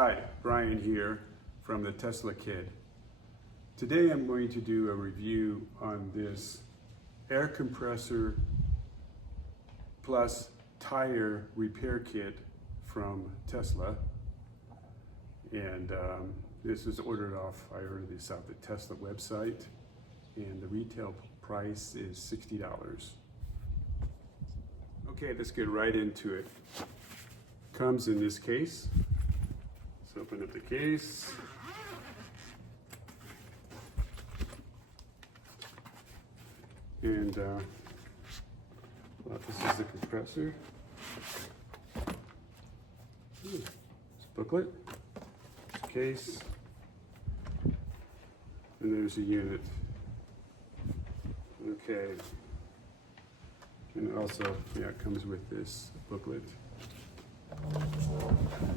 Hi, Brian here from the Tesla Kid. Today I'm going to do a review on this air compressor plus tire repair kit from Tesla. And this is ordered off, I ordered this off the Tesla website, and the retail price is $60. Okay, let's get right into it. Comes in this case. Let's open up the case. And well, this is the compressor. This booklet, this case, and there's a unit. Okay. And also, yeah, it comes with this booklet.